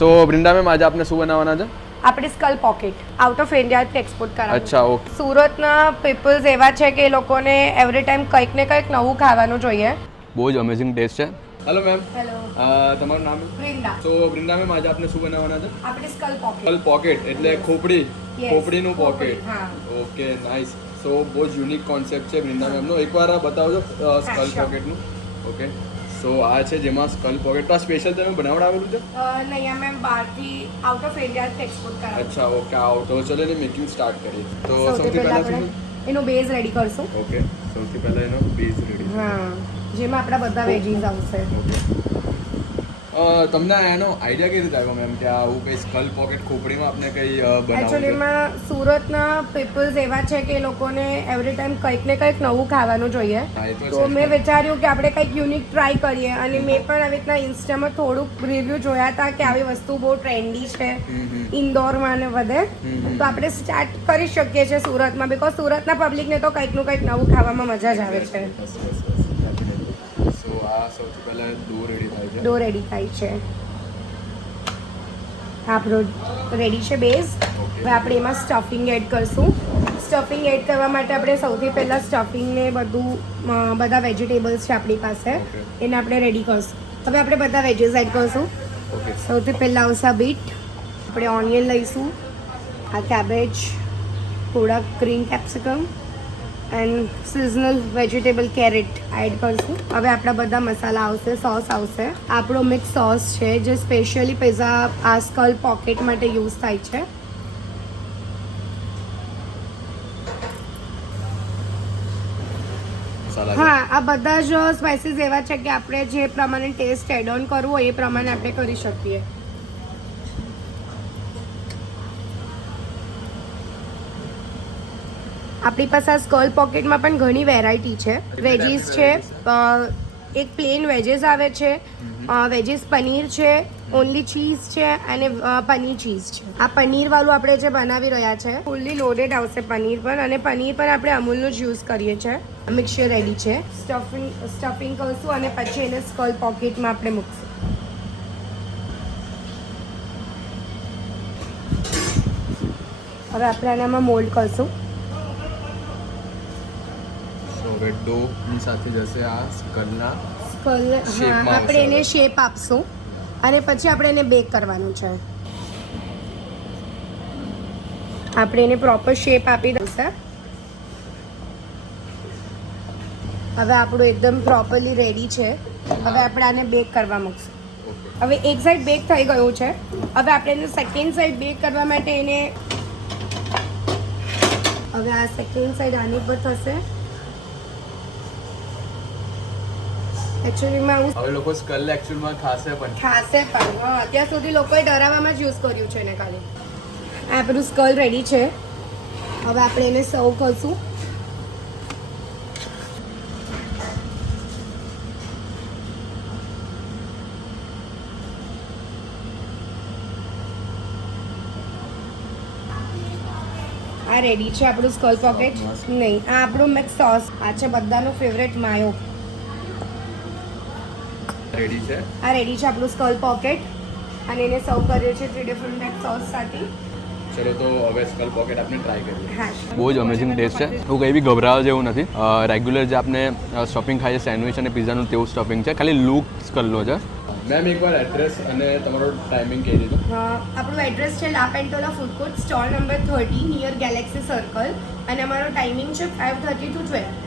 તો વૃંદા મેમ આજે આપને શું બનાવવાના છે? આપણે સ્કલ પોકેટ આઉટ ઓફ ઇન્ડિયાથી એક્સપોર્ટ કરાવવાનું. અચ્છા, ઓકે. સુરતના પીપલ્સ એવા છે કે એ લોકોને એવરી ટાઈમ કંઈક ને કંઈક નવું ખાવાનું જોઈએ. બહુ જ અમેઝિંગ ટેસ્ટ છે. હેલો મેમ, હેલો, તમારું નામ? વૃંદા. તો વૃંદા મેમ આજે આપને શું બનાવવાના છે? આપણે સ્કલ પોકેટ. સ્કલ પોકેટ એટલે ખોપડી, Yes, ખોપડીનું પોકેટ. હા. Okay, nice. સો બહુ જ યુનિક કોન્સેપ્ટ છે વૃંદા મેમનો. એકવાર આ બતાવજો સ્કલ sure. પોકેટનું. ઓકે, સો આ છે જેમાં સ્કલ પોકેટ. તો આ સ્પેશિયલ તમે બનાવડાવેલું છે? નહીં, અમે બહારથી આઉટ ઓફ ઇન્ડિયાથી એક્સપોર્ટ કરાવવાનું. અચ્છા, ઓકે. આવો તો ચલો એની મેકિંગ સ્ટાર્ટ કરીએ. તો સૌથી સૌથી પહેલા પહેલા આપણે એનો બેઝ રેડી કરશું. ઓકે, સૌથી પહેલા એનો બેઝ રેડી. હા, જેમાં આપણા બધા વેજીસ આવશે. તમને એનો આઈડિયા કેવી રીતે આવ્યો મેમ કે આવું કંઈ સ્કલ પોકેટ ખોપડીમાં આપણે કંઈ બનાવવું? એકચ્યુઅલીમાં સુરતના પીપલ્સ એવા છે કે એ લોકોને એવરી ટાઈમ કંઈક ને કંઈક નવું ખાવાનું જોઈએ. હા, એ તો તો છે. મેં વિચાર્યું કે આપણે કંઈક યુનિક ટ્રાય કરીએ અને મેં પણ આવી રીતના ઇન્સ્ટામાં થોડુંક રિવ્યૂ જોયા હતા કે આવી વસ્તુ બહુ ટ્રેન્ડી છે ઇન્દોરમાં ને બધે. તો આપણે સ્ટાર્ટ કરી શકીએ છીએ સુરતમાં, બિકોઝ સુરતના પબ્લિકને તો કંઈકનું કંઈક નવું ખાવામાં મજા જ આવે છે. સો આ સૌથી પહેલા ડો રેડી થાય છે. ડો રેડી થાય છે. આપણો રેડી છે બેઝ. હવે આપણે એમાં સ્ટફિંગ એડ કરશું. સ્ટફિંગ એડ કરવા માટે આપણે સૌથી પહેલાં સ્ટફિંગને બધા વેજીટેબલ્સ છે આપણી પાસે, એને આપણે રેડી કરશું. હવે આપણે બધા વેજીસ એડ કરશું. ઓકે, સૌથી પહેલાં આવશે બીટ, આપણે ઓનિયન લઈશું, આ કેબેજ, થોડા green capsicum and seasonal vegetable carrot add કરશું. હવે આપણા બધા મસાલા આવશે, સોસ આવશે. આપણો મિક્સ સોસ છે જે સ્પેશિયલી પિઝા આ સ્કલ પોકેટ માટે યુઝ થાય છે. મસાલા. હા, આ બધા જ સ્પાઇસીસ એવા છે કે આપણે જે પ્રમાણે ટેસ્ટ એડ ઓન કરવો હોય એ પ્રમાણે આપણે કરી શકીએ. આપણી પાસે આ સ્કલ પોકેટમાં પણ ઘણી વેરાયટી છે. વેજીસ છે, એક પ્લેન વેજીસ આવે છે, વેજીસ પનીર છે, ઓનલી ચીઝ છે અને પનીર ચીઝ છે. આ પનીર વાળું આપણે જે બનાવી રહ્યા છે ફૂલ્લી લોડેડ આવશે પનીર પણ, અને પનીર પણ આપણે અમૂલનું જ યુઝ કરીએ છીએ. મિક્સચર રેડી છે. સ્ટફિંગ કરશું અને પછી એને સ્કલ પોકેટમાં આપણે મૂકશું. હવે આપણે આનામાં મોલ્ડ કરશું. હવે ડોની સાથે જશે આ સ્કલના સ્કલ, Shape હા, માં આપણે આવશે એને હવે. શેપ આપશું અને પછી આપણે એને બેક કરવાનું છે. આપણે એને પ્રોપર શેપ આપી દઈશું. હવે આપણું એકદમ પ્રોપરલી રેડી છે. હવે આપણે આને બેક કરવા મૂકશું. ઓકે, હવે એક સાઈડ બેક થઈ ગયું છે. હવે આપણે એને સેકન્ડ સાઈડ બેક કરવા માટે એને હવે આ સેકન્ડ સાઈડ આની પર થશે. એકચ્યુઅલીમાં હું હવે લોકો સ્કલ એકચ્યુઅલમાં ખાશે પણ. ખાસે પણ, હા, અત્યાર સુધી લોકોએ ડરાવવામાં જ યુઝ કર્યું છે એને ખાલી. આ બધું સ્કલ રેડી છે. હવે આપણે એને સર્વ કરશું. આ રેડી છે આપણું સ્કલ પોકેટ. નહીં, આ આપણું મિક્સ સોસ. આ છે બધાનું ફેવરેટ માયો. રેડી છે. આ રેડી છે આપણું સ્કલ પોકેટ અને એને સર્વ કર્યો છે 3 ડિફરન્ટ સોસ સાથે. ચલો તો હવે સ્કલ પોકેટ આપણે ટ્રાય કરીએ. હા, બહુ જ અમેઝિંગ ટેસ્ટ છે. એવું કંઈ બી ગભરાવા જેવું નથી. રેગ્યુલર જે આપણે સ્ટફિંગ ખાઈએ સેન્ડવિચ અને પિઝાનું તેવું સ્ટફિંગ છે, ખાલી લુક સ્કલનો છે. મેમ એકવાર એડ્રેસ અને તમારો ટાઈમિંગ કહી દીધો. આપણું એડ્રેસ છે La Pentola food court, stall number 30 near galaxy circle, અને અમારો ટાઈમિંગ છે 5:30 to 12.